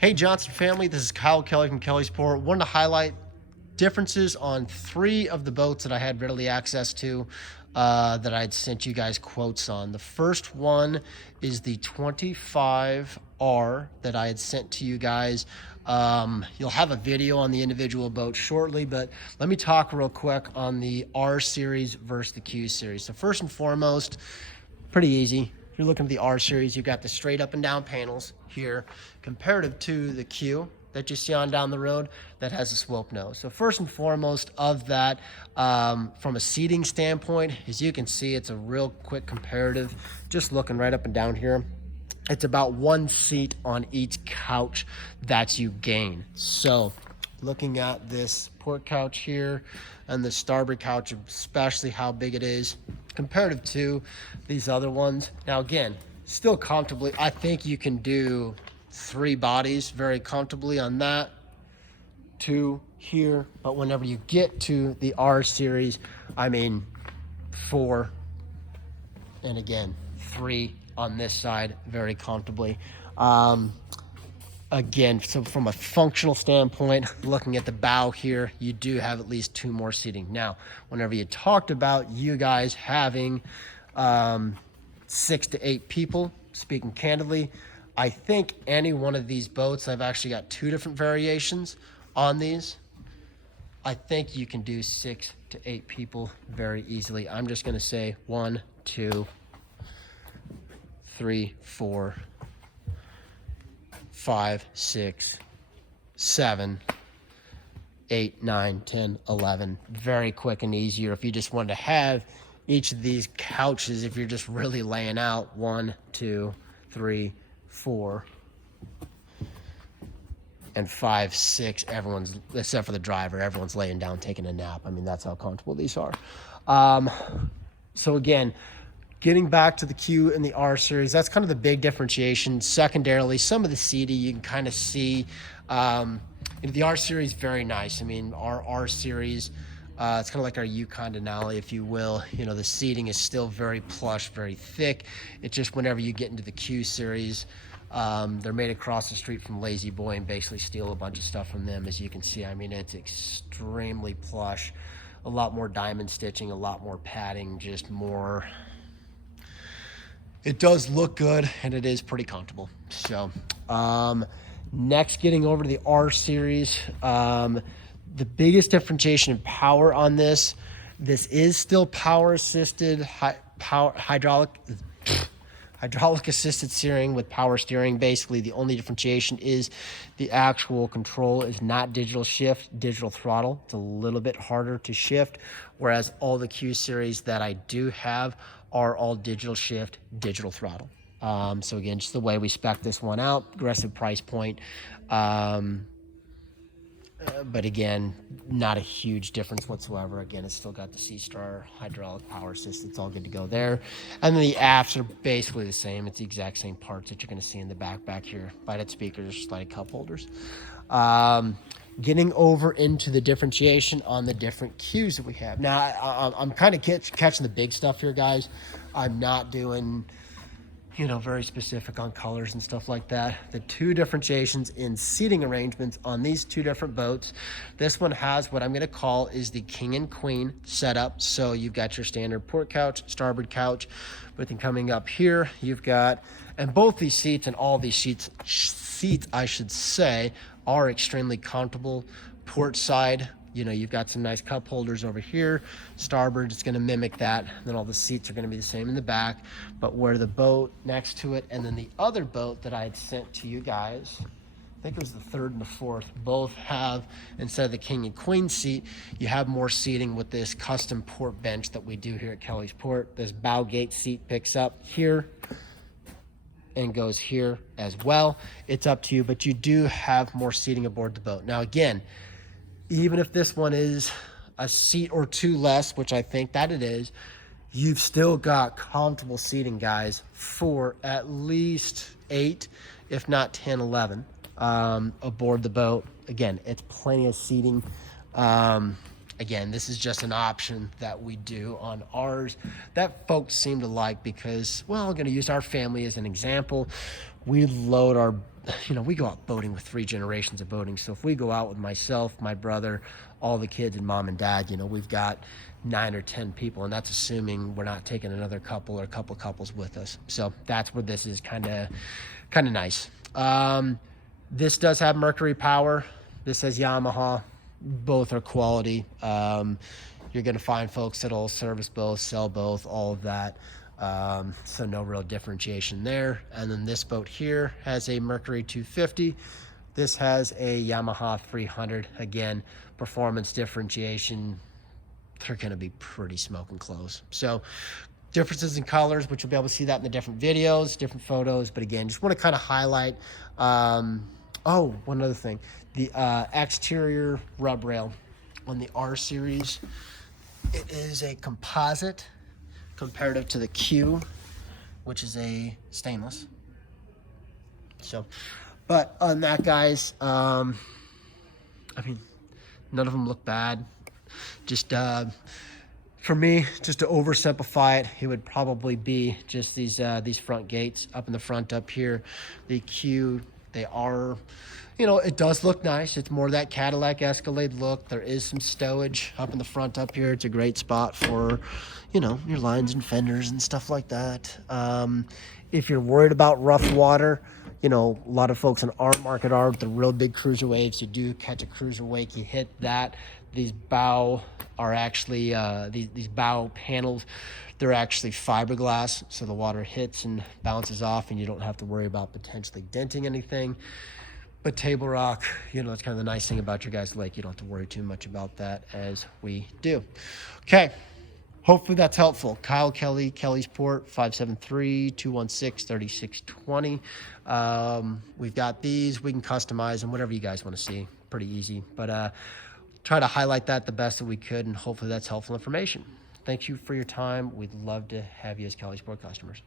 Hey Johnson family, this is Kyle Kelly from Kellysport. Wanted to highlight differences on 3 of the boats that I had readily access to that I'd sent you guys quotes on. The first one is the 25R that I had sent to you guys. You'll have a video on the individual boat shortly, but let me talk real quick on the R series versus the Q series. So first and foremost, pretty easy. If you're looking at the R series, you've got the straight up and down panels here, comparative to the Q that you see on down the road that has a slope nose. So first and foremost of that, from a seating standpoint, as you can see, it's a real quick comparative. Just looking right up and down here, it's about 1 seat on each couch that you gain. So looking at this port couch here and the starboard couch, especially how big it is comparative to these other ones. Now again, still comfortably, I think you can do 3 bodies very comfortably on that, 2 here, but whenever you get to the R series, I mean 4, and again 3 on this side very comfortably. Again, so from a functional standpoint, looking at the bow here, you do have at least 2 more seating. Now, whenever you talked about you guys having 6 to 8 people, speaking candidly, I think any one of these boats, I've actually got 2 different variations on these. I think you can do 6 to 8 people very easily. I'm just gonna say 1, 2, 3, 4, 5, 6, 7, 8, 9, 10, 11. Very quick and easier. If you just wanted to have each of these couches, if you're just really laying out 1, 2, 3, 4, and 5, 6, everyone's, except for the driver, everyone's laying down taking a nap. I mean, that's how comfortable these are. So again, getting back to the Q and the R series, that's kind of the big differentiation. Secondarily, some of the seating you can kind of see. The R series, very nice. I mean, our R series, it's kind of like our Yukon Denali, if you will. You know, the seating is still very plush, very thick. It's just whenever you get into the Q series, they're made across the street from Lazy Boy and basically steal a bunch of stuff from them. As you can see, I mean, it's extremely plush, a lot more diamond stitching, a lot more padding, just more. It does look good and it is pretty comfortable. So next, getting over to the R series, the biggest differentiation in power on this is still power assisted, hydraulic assisted steering with power steering. Basically, the only differentiation is the actual control is not digital shift, digital throttle. It's a little bit harder to shift, whereas all the Q series that I do have are all digital shift, digital throttle. So again, just the way we spec this one out, aggressive price point. But again, not a huge difference whatsoever. Again, it's still got the C-Star hydraulic power assist. It's all good to go there. And then the aft are basically the same. It's the exact same parts that you're going to see in the back here. Lighted speakers, lighted cup holders. Getting over into the differentiation on the different Qs that we have. Now, I'm kind of catching the big stuff here, guys. I'm not doing, very specific on colors and stuff like that. The 2 differentiations in seating arrangements on these 2 different boats. This one has what I'm going to call is the king and queen setup. So you've got your standard port couch, starboard couch, but then coming up here, you've got, and both these seats and all these seats, I should say, are extremely comfortable. Port side, you've got some nice cup holders over here. Starboard, it's going to mimic that. Then all the seats are going to be the same in the back, but where the boat next to it, and then the other boat that I had sent to you guys, I think it was the 3rd and the 4th, both have, instead of the king and queen seat, you have more seating with this custom port bench that we do here at Kelly's Port. This bow gate seat picks up here and goes here as well. It's up to you, but you do have more seating aboard the boat. Now again, even if this one is a seat or 2 less, which I think that it is, you've still got comfortable seating, guys, for at least 8, if not 10, 11 aboard the boat. Again, it's plenty of seating. Again, this is just an option that we do on ours that folks seem to like because, well, I'm going to use our family as an example. We load you know, we go out boating with 3 generations of boating. So if we go out with myself, my brother, all the kids, and mom and dad, you know, we've got 9 or 10 people, and that's assuming we're not taking another couple or a couple of couples with us. So that's where this is kind of nice. This does have Mercury power. This has Yamaha. Both are quality. You're going to find folks that'll service both, sell both, all of that. So no real differentiation there. And then this boat here has a Mercury 250. This has a Yamaha 300. Again, performance differentiation, they're going to be pretty smoking close. So differences in colors, which you'll be able to see that in the different videos, different photos. But again, just want to kind of highlight. Oh, one other thing. The exterior rub rail on the R series, it is a composite comparative to the Q, which is a stainless. So, but on that, guys, I mean, none of them look bad. Just for me, just to oversimplify it, it would probably be just these front gates up in the front up here. The Q, they are, you know, it does look nice. It's more that Cadillac Escalade look. There is some stowage up in the front up here. It's a great spot for, you know, your lines and fenders and stuff like that. If you're worried about rough water, you know, a lot of folks in our market are the real big cruiser waves. You do catch a cruiser wake, you hit that. These bow are actually, these bow panels, they're actually fiberglass. So the water hits and bounces off and you don't have to worry about potentially denting anything. But Table Rock, you know, that's kind of the nice thing about your guys' lake. You don't have to worry too much about that as we do. Okay. Hopefully that's helpful. Kyle Kelly, Kelly's Port, 573-216-3620. We've got these. We can customize them, whatever you guys want to see. Pretty easy. But try to highlight that the best that we could, and hopefully that's helpful information. Thank you for your time. We'd love to have you as Kelly's Port customers.